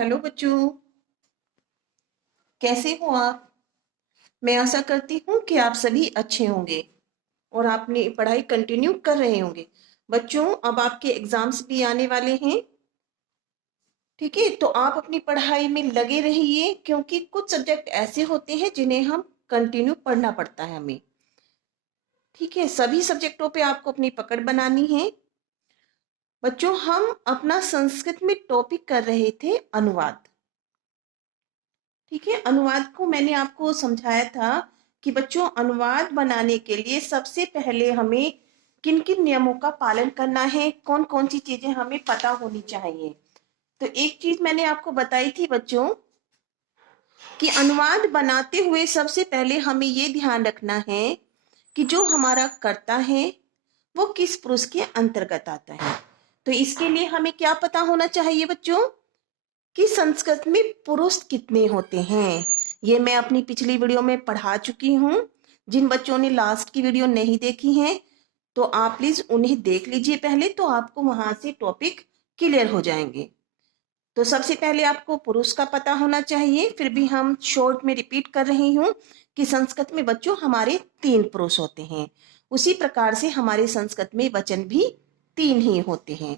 Hello बच्चों, कैसे हो आप। मैं आशा करती हूँ कि आप सभी अच्छे होंगे और आपने पढ़ाई कंटिन्यू कर रहे होंगे। बच्चों, अब आपके एग्जाम्स भी आने वाले हैं। ठीक है, तो आप अपनी पढ़ाई में लगे रहिए, क्योंकि कुछ सब्जेक्ट ऐसे होते हैं जिन्हें हम कंटिन्यू पढ़ना पड़ता है हमें। ठीक है, सभी सब्जेक्टों पे आपको अपनी पकड़ बनानी है। बच्चों, हम अपना संस्कृत में टॉपिक कर रहे थे अनुवाद। ठीक है, अनुवाद को मैंने आपको समझाया था कि बच्चों, अनुवाद बनाने के लिए सबसे पहले हमें किन किन नियमों का पालन करना है, कौन कौन सी चीजें हमें पता होनी चाहिए। तो एक चीज मैंने आपको बताई थी बच्चों कि अनुवाद बनाते हुए सबसे पहले हमें ये ध्यान रखना है कि जो हमारा कर्ता है वो किस पुरुष के अंतर्गत आता है। तो इसके लिए हमें क्या पता होना चाहिए बच्चों कि संस्कृत में पुरुष कितने होते हैं। ये मैं अपनी पिछली वीडियो में पढ़ा चुकी हूँ। जिन बच्चों ने लास्ट की वीडियो नहीं देखी है तो आप प्लीज उन्हें देख लीजिए पहले, तो आपको वहां से टॉपिक क्लियर हो जाएंगे। तो सबसे पहले आपको पुरुष का पता होना चाहिए। फिर भी हम शॉर्ट में रिपीट कर रही हूँ कि संस्कृत में बच्चों हमारे 3 पुरुष होते हैं। उसी प्रकार से हमारे संस्कृत में वचन भी 3 ही होते हैं।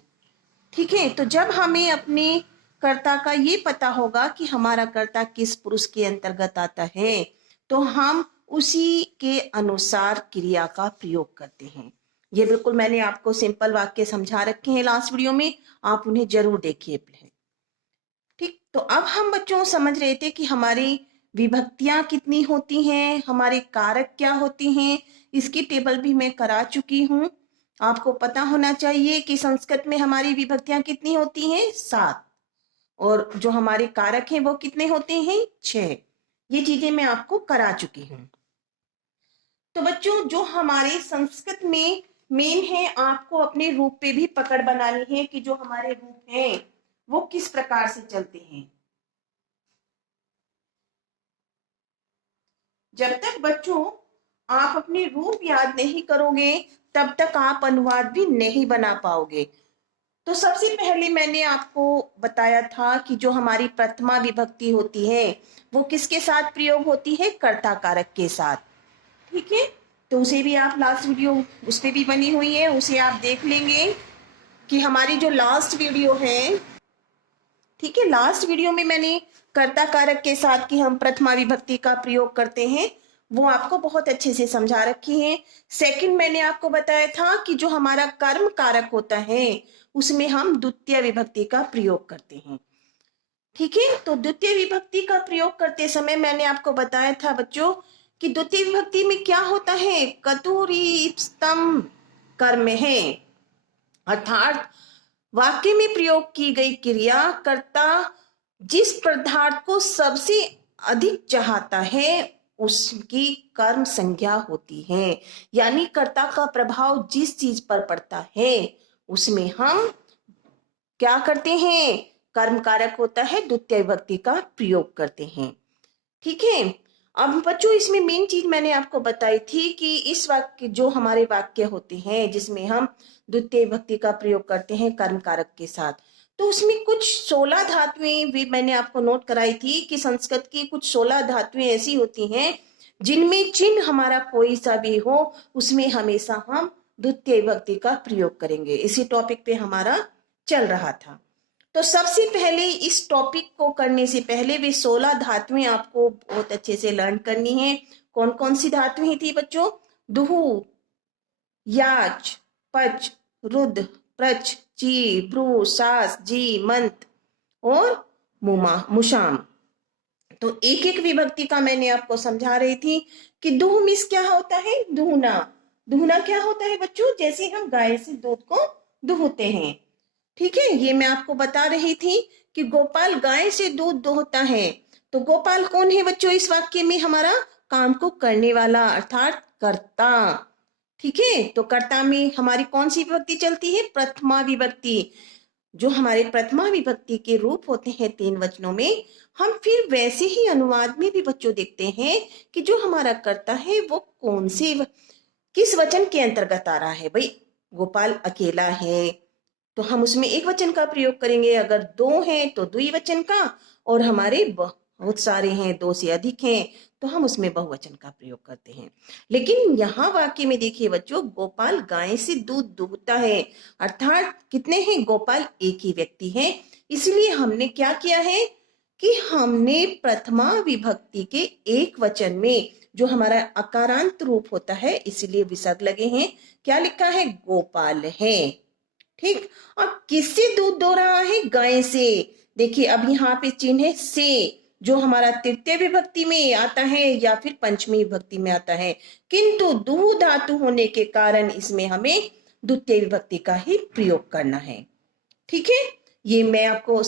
ठीक है, तो जब हमें अपने कर्ता का ये पता होगा कि हमारा कर्ता किस पुरुष के अंतर्गत आता है, तो हम उसी के अनुसार क्रिया का प्रयोग करते हैं। ये बिल्कुल मैंने आपको सिंपल वाक्य समझा रखे हैं लास्ट वीडियो में, आप उन्हें जरूर देखिए। ठीक, तो अब हम बच्चों समझ रहे थे कि हमारी विभक्तियां कितनी होती हैं, हमारे कारक क्या होते हैं। इसकी टेबल भी मैं करा चुकी हूँ। आपको पता होना चाहिए कि संस्कृत में हमारी विभक्तियां कितनी होती हैं, 7। और जो हमारे कारक हैं वो कितने होते हैं, 6। ये चीजें मैं आपको करा चुकी हूँ। तो बच्चों, जो हमारे संस्कृत में मेन है, आपको अपने रूप पे भी पकड़ बनानी है कि जो हमारे रूप हैं वो किस प्रकार से चलते हैं। जब तक बच्चों आप अपने रूप याद नहीं करोगे तब तक आप अनुवाद भी नहीं बना पाओगे। तो सबसे पहले मैंने आपको बताया था कि जो हमारी प्रथमा विभक्ति होती है वो किसके साथ प्रयोग होती है, कर्ता कारक के साथ। ठीक है, तो उसे भी आप लास्ट वीडियो उस पे भी बनी हुई है, उसे आप देख लेंगे कि हमारी जो लास्ट वीडियो है। ठीक है, लास्ट वीडियो में मैंने कर्ता कारक के साथ कि हम प्रथमा विभक्ति का प्रयोग करते हैं वो आपको बहुत अच्छे से समझा रखी है। सेकंड मैंने आपको बताया था कि जो हमारा कर्म कारक होता है उसमें हम द्वितीय विभक्ति का प्रयोग करते हैं। ठीक है, तो द्वितीय विभक्ति का प्रयोग करते समय मैंने आपको बताया था बच्चों कि द्वितीय विभक्ति में क्या होता है, कतुरी स्तंभ कर्म है, अर्थात वाक्य में प्रयोग की गई क्रिया कर्ता जिस पदार्थ को सबसे अधिक चाहता है उसकी कर्म संज्ञा होती है। यानी कर्ता का प्रभाव जिस चीज पर पड़ता है उसमें हम क्या करते हैं, कर्म कारक होता है द्वितीय विभक्ति का प्रयोग करते हैं। ठीक है, अब बच्चों इसमें मेन चीज मैंने आपको बताई थी कि इस वाक्य जो हमारे वाक्य होते हैं जिसमें हम द्वितीय विभक्ति का प्रयोग करते हैं कर्म कारक के साथ, तो उसमें कुछ 16 धातुएं भी मैंने आपको नोट कराई थी कि संस्कृत की कुछ 16 धातुएं ऐसी होती हैं जिनमें चिन्ह हमारा कोई सा भी हो उसमें हमेशा हम द्वितीय विभक्ति का प्रयोग करेंगे। इसी टॉपिक पे हमारा चल रहा था। तो सबसे पहले इस टॉपिक को करने से पहले वे 16 धातुएं आपको बहुत अच्छे से लर्न करनी है। कौन कौन सी धातुएं थी बच्चों, दुहु, याच, पच, रुद्र, प्रच, ची, भ्रू, सास, जी, मंत और मुमा मुशाम। तो एक एक विभक्ति का मैंने आपको समझा रही थी कि दुह मिस क्या होता है, दुहना। दुहना क्या होता है बच्चों, जैसे हम गाय से दूध को दुहते हैं। ठीक है, ये मैं आपको बता रही थी कि गोपाल गाय से दूध दोहता है। तो गोपाल कौन है बच्चों इस वाक्य में, हमारा काम को करने वाला अर्थात कर्ता। ठीक है, तो कर्ता में हमारी कौन सी विभक्ति चलती है, प्रथमा विभक्ति। जो हमारे प्रथमा विभक्ति के रूप होते हैं 3 वचनों में, हम फिर वैसे ही अनुवाद में भी बच्चों देखते हैं कि जो हमारा कर्ता है वो कौन से किस वचन के अंतर्गत आ रहा है। भाई गोपाल अकेला है, तो हम उसमें एक वचन का प्रयोग करेंगे। अगर दो हैं तो द्विवचन का, और हमारे बहुत सारे हैं, दो से अधिक हैं, तो हम उसमें बहुवचन का प्रयोग करते हैं। लेकिन यहाँ वाक्य में देखिए बच्चों, गोपाल गाय से दूध दूहता है, अर्थात कितने हैं? गोपाल एक ही व्यक्ति है। इसलिए हमने क्या किया है कि हमने प्रथमा विभक्ति के एक वचन में जो हमारा अकारांत रूप होता है, इसलिए विसर्ग लगे हैं। क्या लिखा है? गोपाल है। ठीक। और किससे दूध दो रहा है? गाय से। देखिए अब यहाँ पे चिन्ह है से, जो हमारा तृतीय विभक्ति में आता है या फिर पंचमी विभक्ति में आता है, किंतु दूह धातु होने के कारण इसमें हमें द्वितीय विभक्ति का ही प्रयोग करना है। ठीक है, ये मैं आपको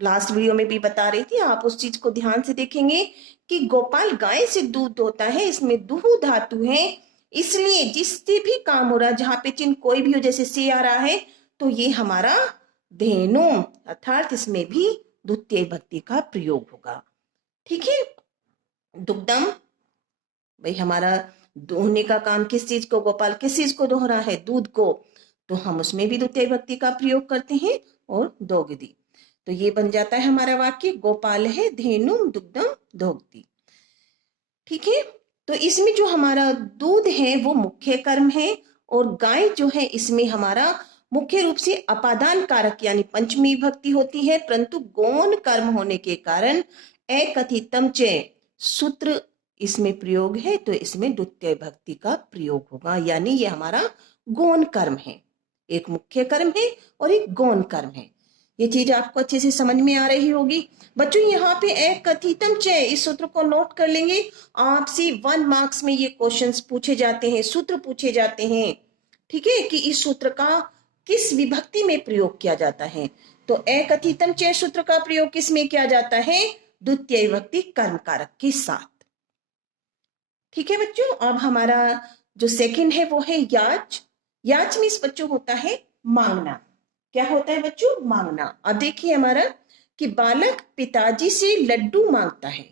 लास्ट वीडियो में भी बता रही थी, आप उस चीज को ध्यान से देखेंगे कि गोपाल गाय से दूध होता है, इसमें दूह धातु है, इसलिए जिससे भी काम हो रहा है, जहां पे चिन्ह कोई भी हो, जैसे से आ रहा है, तो ये हमारा धेनु, अर्थात इसमें भी द्वितीय विभक्ति का प्रयोग होगा। ठीक है। दुग्धम, भाई हमारा दोहने का काम किस चीज को, गोपाल किस चीज को दोह रहा है? दूध को, तो हम उसमें भी द्वितीय विभक्ति का प्रयोग करते हैं। और दोगदी, तो ये बन जाता है हमारा वाक्य, गोपाल है धेनु दुग्धम दोगदी। ठीक है। तो इसमें जो हमारा दूध है वो मुख्य कर्म है, और गाय जो है इसमें हमारा मुख्य रूप से अपादान कारक यानी पंचमी विभक्ति होती है, परंतु गौण कर्म होने के कारण एकथितम च सूत्र इसमें प्रयोग है, तो इसमें द्वितीय विभक्ति का प्रयोग होगा, यानी ये हमारा गौण कर्म है। एक मुख्य कर्म है और एक गौण कर्म है। ये चीज आपको अच्छे से समझ में आ रही होगी। बच्चों यहाँ पे एक कथितम च, इस सूत्र को नोट कर लेंगे, आपसे 1 मार्क्स में ये क्वेश्चंस पूछे जाते हैं, सूत्र पूछे जाते हैं। ठीक है, कि इस सूत्र का किस विभक्ति में प्रयोग किया जाता है। तो एक कथितम च सूत्र का प्रयोग किस में किया जाता है? द्वितीय विभक्ति कर्म कारक के साथ। ठीक है बच्चों, अब हमारा जो सेकंड है वो है याच। याच में इस बच्चों होता है मांगना। क्या होता है बच्चों? मांगना। अब देखिए हमारा कि बालक पिताजी से लड्डू मांगता है।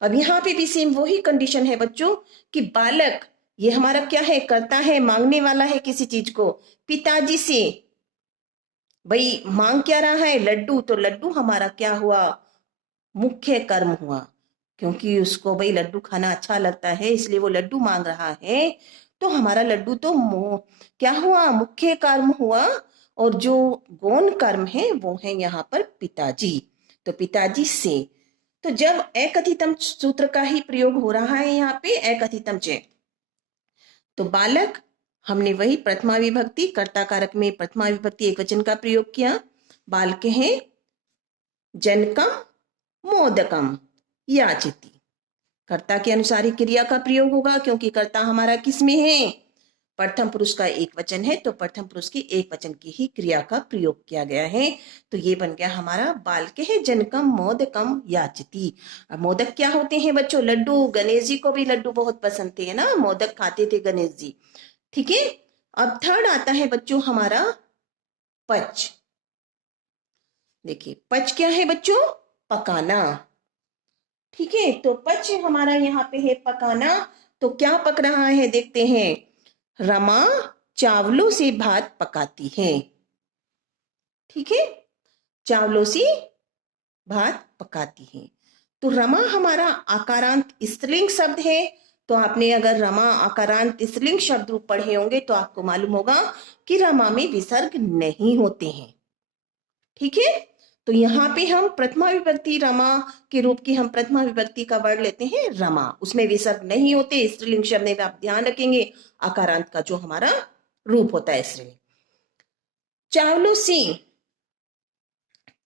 अब यहाँ पे भी सेम वही कंडीशन है बच्चों कि बालक, ये हमारा क्या है? करता है, मांगने वाला है किसी चीज को, पिताजी से। भाई मांग क्या रहा है? लड्डू। तो लड्डू हमारा क्या हुआ? मुख्य कर्म हुआ, क्योंकि उसको भाई लड्डू खाना अच्छा लगता है, इसलिए वो लड्डू मांग रहा है। तो हमारा लड्डू तो क्या हुआ? मुख्य कर्म हुआ। और जो गौण कर्म है वो है यहाँ पर पिताजी। तो पिताजी से, तो जब एकथितम सूत्र का ही प्रयोग हो रहा है यहाँ पे, एकथितम च, तो बालक, हमने वही प्रथमा विभक्ति कर्ता कारक में प्रथमा विभक्ति एक वचन का प्रयोग किया। बालक है जनकम मोदकम याचिति, कर्ता के अनुसार ही क्रिया का प्रयोग होगा, क्योंकि कर्ता हमारा किस में है? प्रथम पुरुष का एक वचन है, तो प्रथम पुरुष की एक वचन की ही क्रिया का प्रयोग किया गया है। तो ये बन गया हमारा बालके है जनकम मोदकम याचिति। अब मोदक क्या होते हैं बच्चों? लड्डू। गणेश जी को भी लड्डू बहुत पसंद थे ना, मोदक खाते थे गणेश जी। ठीक है। अब थर्ड आता है बच्चों हमारा पच। देखिए पच क्या है बच्चों? पकाना। ठीक है, तो पच हमारा यहाँ पे है पकाना। तो क्या पक रहा है देखते हैं। रमा चावलों से भात पकाती है। ठीक है, चावलों से भात पकाती है। तो रमा हमारा आकारांत स्त्रीलिंग शब्द है। तो आपने अगर रमा आकारांत स्त्रीलिंग शब्द रूप पढ़े होंगे तो आपको मालूम होगा कि रमा में विसर्ग नहीं होते हैं। ठीक है, तो यहाँ पे हम प्रथमा विभक्ति रमा के रूप की हम प्रथमा विभक्ति का वर्ड लेते हैं रमा, उसमें विसर्ग नहीं होते। स्त्रीलिंग शब्द में आप ध्यान रखेंगे आकारांत का जो हमारा रूप होता है स्त्रीलिंग। चावलों से,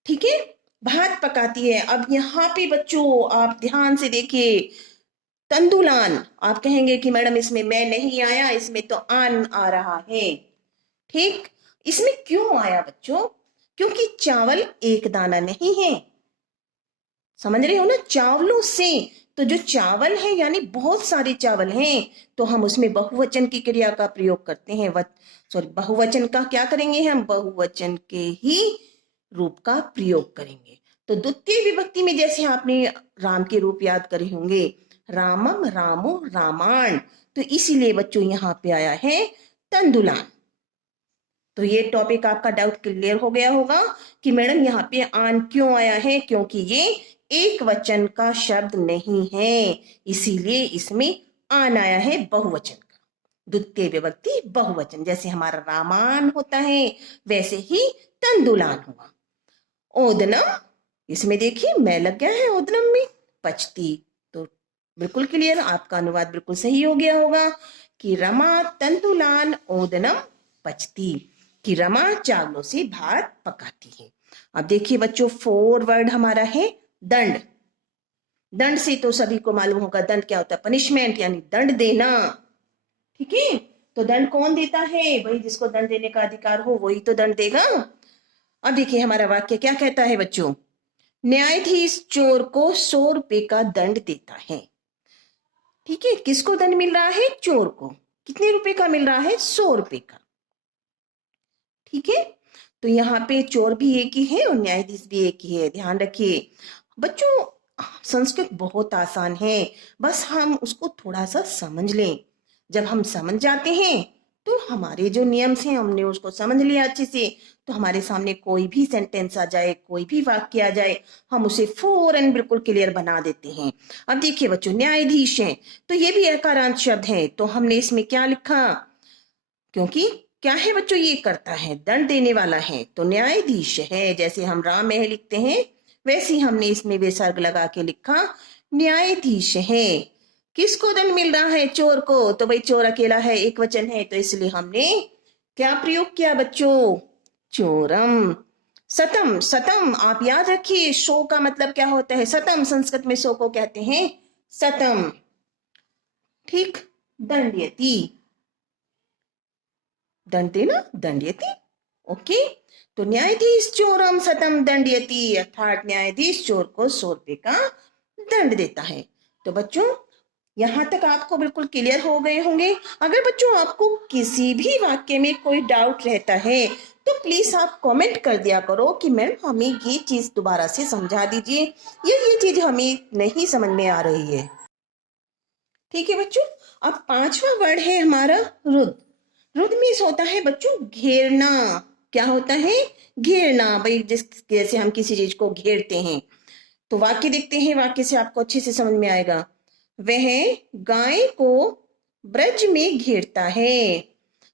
ठीक है, भात पकाती है। अब यहाँ पे बच्चों आप ध्यान से देखिए, तंदुलान, आप कहेंगे कि मैडम इसमें मैं नहीं आया, इसमें तो आन आ रहा है। ठीक, इसमें क्यों आया बच्चों? क्योंकि चावल एक दाना नहीं है, समझ रहे हो ना? चावलों से, तो जो चावल है यानी बहुत सारे चावल हैं, तो हम उसमें बहुवचन की क्रिया का प्रयोग करते हैं। सॉरी, बहुवचन का क्या करेंगे? हम बहुवचन के ही रूप का प्रयोग करेंगे। तो द्वितीय विभक्ति में जैसे आपने राम के रूप याद करे होंगे, रामम रामो रामायण, तो इसीलिए बच्चों यहाँ पे आया है तंदुलान। तो ये टॉपिक आपका डाउट क्लियर हो गया होगा कि मैडम यहाँ पे आन क्यों आया है, क्योंकि ये एक वचन का शब्द नहीं है, इसीलिए इसमें आन आया है बहुवचन का, द्वितीय विभक्ति बहुवचन। जैसे हमारा रामान होता है वैसे ही तंदुलान हुआ। ओदनम, इसमें देखिए मैं लग गया है ओदनम में, पचती। तो बिल्कुल क्लियर, आपका अनुवाद बिल्कुल सही हो गया होगा कि रमा तंदुलान ओदनम पचती, कि रमा चावलों से भात पकाती है। अब देखिए बच्चों, 4 वर्ड हमारा है दंड। दंड से तो सभी को मालूम होगा दंड क्या होता है, पनिशमेंट यानी दंड देना। ठीक है, तो दंड कौन देता है, वही जिसको दंड देने का अधिकार हो वही तो दंड देगा। अब देखिए हमारा वाक्य क्या कहता है बच्चों, न्यायाधीश चोर को 100 रुपए का दंड देता है। ठीक है, किसको दंड मिल रहा है, चोर को। कितने रुपए का मिल रहा है, 100 रुपए का। ठीक है, तो यहाँ पे चोर भी एक ही है और न्यायाधीश भी एक ही है, ध्यान रखिए बच्चों। संस्कृत बहुत आसान है, बस हम उसको थोड़ा सा समझ लें। जब हम समझ जाते हैं तो हमारे जो नियम्स हैं हमने उसको समझ लिया अच्छे से, तो हमारे सामने कोई भी सेंटेंस आ जाए, कोई भी वाक्य आ जाए, हम उसे फौरन बिल्कुल क्लियर बना देते हैं। अब देखिए बच्चों, न्यायाधीश हैं तो ये भी एकारांत शब्द है, तो हमने इसमें क्या लिखा, क्योंकि क्या है बच्चों, ये करता है, दंड देने वाला है, तो न्यायाधीश है। जैसे हम राम है लिखते हैं वैसे ही हमने इसमें विसर्ग लगा के लिखा न्यायाधीश है। किसको दंड मिल रहा है, चोर को। तो भाई चोर अकेला है, एक वचन है, तो इसलिए हमने क्या प्रयोग किया बच्चों, चोरम। सतम, सतम आप याद रखिए, शो का मतलब क्या होता है, सतम, संस्कृत में शो को कहते हैं सतम। ठीक, दंडयति, दंड देना, दंडयति। ओके, तो न्यायाधीश चोरम सतम दंडयति, अर्थात न्यायाधीश चोर को 100 रुपए का दंड देता है। तो बच्चों यहां तक आपको बिल्कुल क्लियर हो गए होंगे। अगर बच्चों आपको किसी भी वाक्य में कोई डाउट रहता है तो प्लीज आप कमेंट कर दिया करो कि मैम हमें ये चीज दोबारा से समझा दीजिए, ये चीज हमें नहीं समझ में आ रही है। ठीक है बच्चों, अब 5वां वर्ड है हमारा रुद्र। रुद्र मीन्स होता है बच्चों घेरना। क्या होता है, घेरना। भाई जैसे हम किसी चीज को घेरते हैं, तो वाक्य देखते हैं, वाक्य से आपको अच्छे से समझ में आएगा। वह गाय को ब्रज में घेरता है।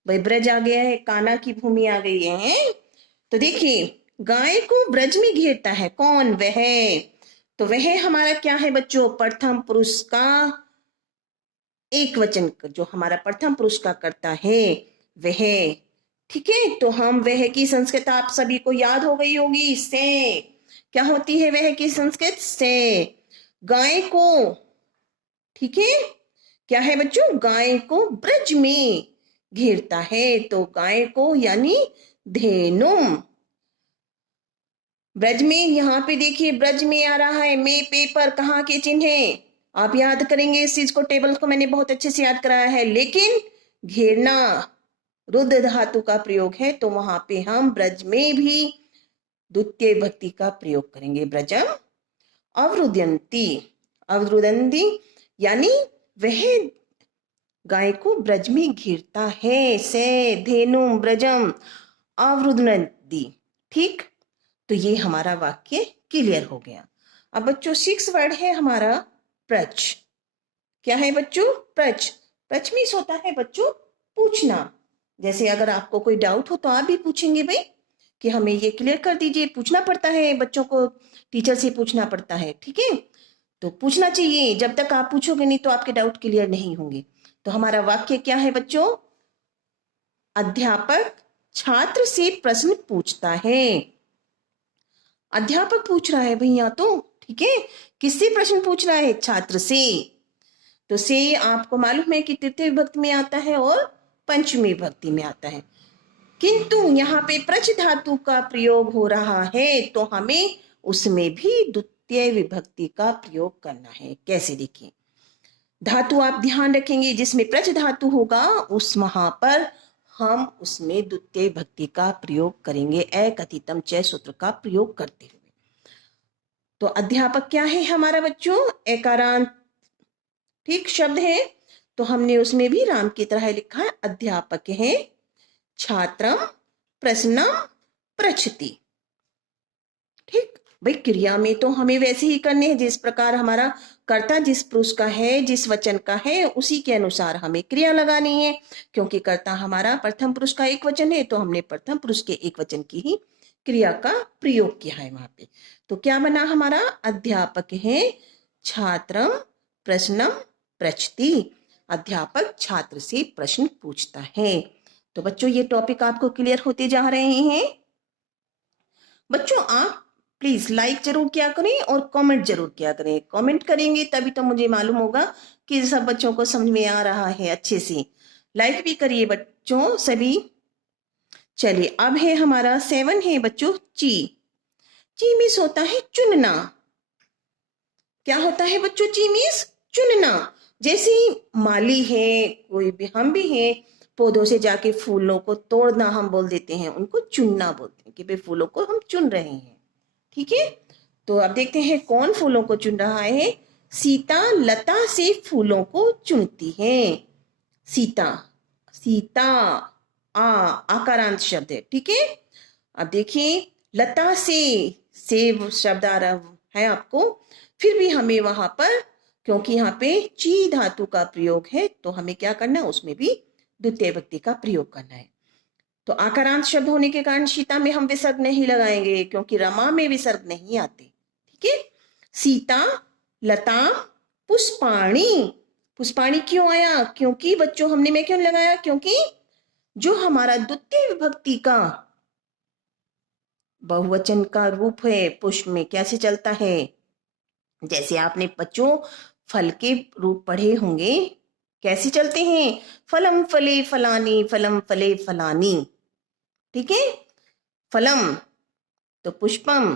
भाई ब्रज आ गया है, कान्हा की भूमि आ गई है। तो देखिए गाय को ब्रज में घेरता है कौन, वह। तो वह हमारा क्या है बच्चों, प्रथम पुरुष का एक वचन, जो हमारा प्रथम पुरुष का करता है वह। ठीक है, तो हम वह की संस्कृत आप सभी को याद हो गई होगी, से। क्या होती है वह की संस्कृत, से। गाय को, ठीक है, क्या है बच्चों, गाय को ब्रज में घेरता है, तो गाय को यानी धेनुम। ब्रज में, यहाँ पे देखिए ब्रज में आ रहा है, में पेपर कहाँ के चिन्ह है, आप याद करेंगे इस चीज को, टेबल को मैंने बहुत अच्छे से याद कराया है। लेकिन घेरना रुद्र धातु का प्रयोग है, तो वहां पे हम ब्रज में भी द्वितीय विभक्ति का प्रयोग करेंगे, ब्रजम अवरुदंती। अवरुदंती यानी वह गाय को ब्रज में घेरता है, से धेनु ब्रजम अवरुदंती। ठीक, तो ये हमारा वाक्य क्लियर हो गया। अब बच्चों 6 वर्ड है हमारा प्रच। क्या है बच्चों, प्रच। प्रच मीन्स होता है बच्चों पूछना। जैसे अगर आपको कोई डाउट हो तो आप भी पूछेंगे भाई कि हमें ये क्लियर कर दीजिए, पूछना पड़ता है बच्चों को, टीचर से पूछना पड़ता है। ठीक है, तो पूछना चाहिए, जब तक आप पूछोगे नहीं तो आपके डाउट क्लियर नहीं होंगे। तो हमारा वाक्य क्या है बच्चों, अध्यापक छात्र से प्रश्न पूछता है। अध्यापक पूछ रहा है भैया, तो ठीक है, किससे प्रश्न पूछ रहा है, छात्र से। तो से आपको मालूम है कि तृतीय विभक्ति में आता है और पंचमी विभक्ति में आता है, किंतु यहाँ पे प्रच धातु का प्रयोग हो रहा है, तो हमें उसमें भी द्वितीय विभक्ति का प्रयोग करना है। कैसे, देखिए धातु आप ध्यान रखेंगे, जिसमें प्रच धातु होगा उस वहां पर हम उसमें द्वितीय विभक्ति का प्रयोग करेंगे, एकथितम च सूत्र का प्रयोग करते हुए। तो अध्यापक क्या है हमारा बच्चों, एकारांत ठीक शब्द है, तो हमने उसमें भी राम की तरह लिखा है, अध्यापक है छात्रम प्रश्नम पृच्छति। ठीक भाई, क्रिया में तो हमें वैसे ही करने हैं जिस प्रकार हमारा कर्ता जिस पुरुष का है, जिस वचन का है, उसी के अनुसार हमें क्रिया लगानी है। क्योंकि कर्ता हमारा प्रथम पुरुष का एक वचन है, तो हमने प्रथम पुरुष के एक वचन की ही क्रिया का प्रयोग किया है वहां पे। तो क्या बना हमारा? अध्यापक है छात्रम प्रश्नम पृच्छति। अध्यापक छात्र से प्रश्न पूछता है। तो बच्चों, ये टॉपिक आपको क्लियर होते जा रहे हैं। बच्चों, आप प्लीज लाइक जरूर किया करें और कमेंट जरूर किया करें। कमेंट करेंगे तभी तो मुझे मालूम होगा कि सब बच्चों को समझ में आ रहा है अच्छे से। लाइक भी करिए बच्चों सभी। चलिए, अब है हमारा 7 है बच्चों ची। ची मीन्स होता है चुनना। क्या होता है बच्चों? ची मीन्स चुनना। जैसे माली है, कोई भी, हम भी हैं, पौधों से जाके फूलों को तोड़ना हम बोल देते हैं, उनको चुनना बोलते हैं कि भाई फूलों को हम चुन रहे हैं। ठीक है, तो अब देखते हैं कौन फूलों को चुन रहा है। सीता लता से फूलों को चुनती है। सीता, सीता आकारांत शब्द है। ठीक है, अब देखिए लता से शब्द आ रहा है आपको, फिर भी हमें वहां पर, क्योंकि यहाँ पे ची धातु का प्रयोग है, तो हमें क्या करना है, उसमें भी द्वितीय विभक्ति का प्रयोग करना है। तो आकारांत शब्द होने के कारण सीता में हम विसर्ग नहीं लगाएंगे, क्योंकि रमा में विसर्ग नहीं आते। ठीक है, सीता लता पुष्पाणी। पुष्पाणी क्यों आया? क्योंकि बच्चों हमने में क्यों लगाया? क्योंकि जो हमारा द्वितीय विभक्ति का बहुवचन का रूप है पुष्प में कैसे चलता है। जैसे आपने बच्चों फल के रूप पढ़े होंगे, कैसे चलते हैं? फलम फले फलानी, फलम फले फलानी। ठीक है, फलम तो पुष्पम,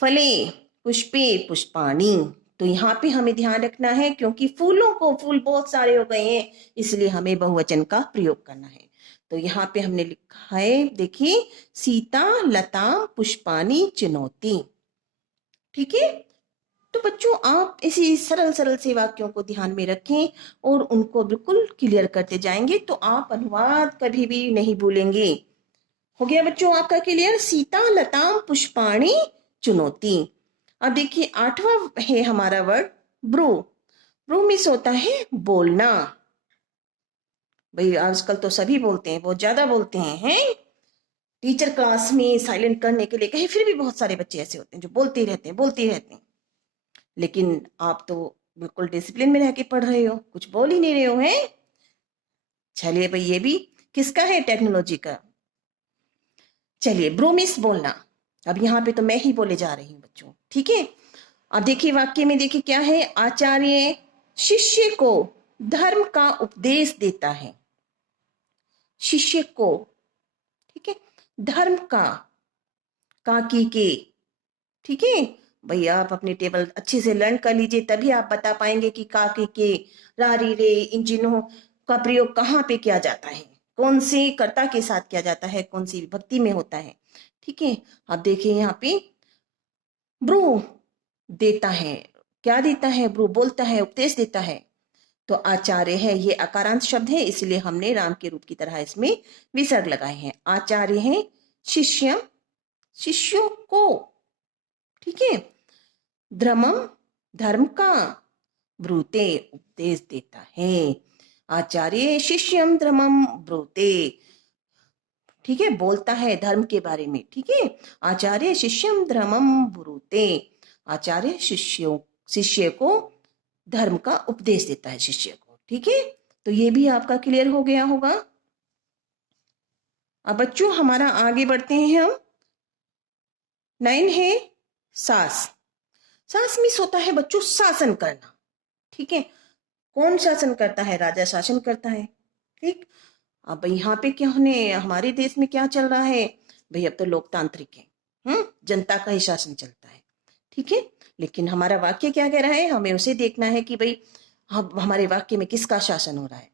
फले पुष्पे पुष्पाणी। तो यहाँ पे हमें ध्यान रखना है, क्योंकि फूलों को, फूल बहुत सारे हो गए हैं, इसलिए हमें बहुवचन का प्रयोग करना है। तो यहाँ पे हमने लिखा है, देखिए, सीता लता पुष्पाणी चुनौती। ठीक है, तो बच्चों आप इसी सरल सरल से वाक्यों को ध्यान में रखें और उनको बिल्कुल क्लियर करते जाएंगे, तो आप अनुवाद कभी भी नहीं भूलेंगे। हो गया बच्चों आपका क्लियर? सीता लता पुष्पाणी चुनौती। अब देखिए 8वां है हमारा वर्ड ब्रू। ब्रू मीन्स होता है बोलना। भाई आजकल तो सभी बोलते हैं, बहुत ज्यादा बोलते हैं। टीचर क्लास में साइलेंट करने के लिए कहे, फिर भी बहुत सारे बच्चे ऐसे होते हैं जो बोलते रहते हैं, बोलते रहते हैं। लेकिन आप तो बिल्कुल डिसिप्लिन में रह के पढ़ रहे हो, कुछ बोल ही नहीं रहे हो हैं। चलिए भाई, ये भी किसका है? टेक्नोलॉजी का। चलिए, ब्रू मीन्स बोलना। अब यहाँ पे तो मैं ही बोले जा रही हूँ बच्चों। ठीक है, अब देखिए वाक्य में देखिए क्या है। आचार्य शिष्य को धर्म का उपदेश देता है। शिष्य को, ठीक है, धर्म का की के। ठीक है भैया, आप अपनी टेबल अच्छे से लर्न कर लीजिए, तभी आप बता पाएंगे कि का के रारी रे इन चिन्हों का प्रयोग कहाँ पे किया जाता है, कौन से कर्ता के साथ किया जाता है, कौन सी विभक्ति में होता है। ठीक है, आप देखिए यहाँ पे ब्रू देता है। क्या देता है? ब्रू बोलता है, उपदेश देता है। तो आचार्य है, ये अकारांत शब्द है, इसलिए हमने राम के रूप की तरह इसमें विसर्ग लगाए हैं। आचार्य है शिष्य, शिष्यों को। ठीक है, धर्मम धर्म का, ब्रूते उपदेश देता है। आचार्य शिष्यम धर्मम ब्रूते। ठीक है, बोलता है धर्म के बारे में। ठीक है, आचार्य शिष्यम धर्मम ब्रूते। आचार्य शिष्य को धर्म का उपदेश देता है, शिष्य को। ठीक है, तो ये भी आपका क्लियर हो गया होगा। अब बच्चों हमारा आगे बढ़ते हैं हम। 9 है सास। सास मीन्स होता है बच्चों शासन करना। ठीक है, कौन शासन करता है? राजा शासन करता है। ठीक, अब यहाँ पे क्या होने, हमारे देश में क्या चल रहा है भाई? अब तो लोकतांत्रिक है, जनता का ही शासन चलता है। ठीक है, लेकिन हमारा वाक्य क्या कह रहा है? हमें उसे देखना है कि भाई हमारे वाक्य में किसका शासन हो रहा है।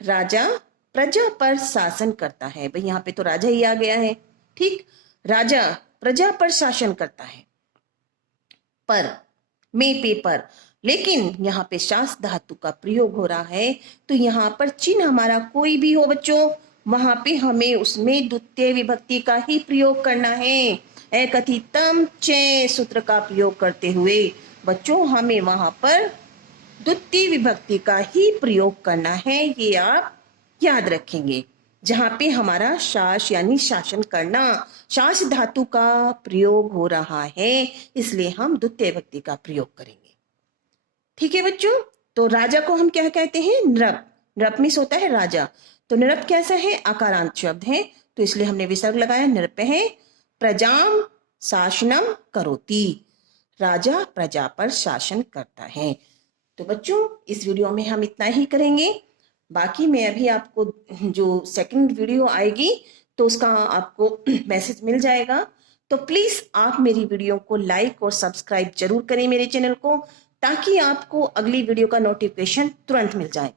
राजा प्रजा पर शासन करता है। भाई यहाँ पे तो राजा ही आ गया है। ठीक, राजा प्रजा पर शासन करता है, पर में पे पर, लेकिन यहाँ पे शास धातु का प्रयोग हो रहा है, तो यहाँ पर चिन्ह हमारा कोई भी हो बच्चों, वहां पे हमें उसमें द्वितीय विभक्ति का ही प्रयोग करना है। एकथितम चे सूत्र का प्रयोग करते हुए बच्चों हमें वहां पर द्वितीय विभक्ति का ही प्रयोग करना है, ये आप याद रखेंगे। जहां पे हमारा शास यानी शासन करना, शास धातु का प्रयोग हो रहा है, इसलिए हम द्वितीय विभक्ति का प्रयोग करेंगे। ठीक है बच्चों, तो राजा को हम क्या कहते हैं? नृप। नृप मीन्स होता है राजा। तो नृप कैसा है? आकारांत शब्द है, तो इसलिए हमने विसर्ग लगाया। नृप है प्रजाम शासनम करोति, राजा प्रजा पर शासन करता है। तो बच्चों इस वीडियो में हम इतना ही करेंगे। बाकी मैं अभी आपको जो सेकंड वीडियो आएगी तो उसका आपको मैसेज मिल जाएगा। तो प्लीज आप मेरी वीडियो को लाइक और सब्सक्राइब जरूर करें मेरे चैनल को, ताकि आपको अगली वीडियो का नोटिफिकेशन तुरंत मिल जाए।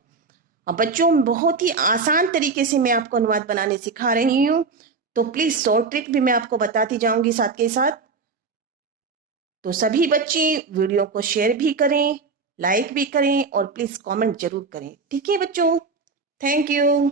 अब बच्चों बहुत ही आसान तरीके से मैं आपको अनुवाद बनाने सिखा रही हूँ, तो प्लीज शॉर्ट ट्रिक भी मैं आपको बताती जाऊंगी साथ के साथ। तो सभी बच्चे वीडियो को शेयर भी करें, लाइक भी करें और प्लीज कमेंट जरूर करें। ठीक है बच्चों, थैंक यू।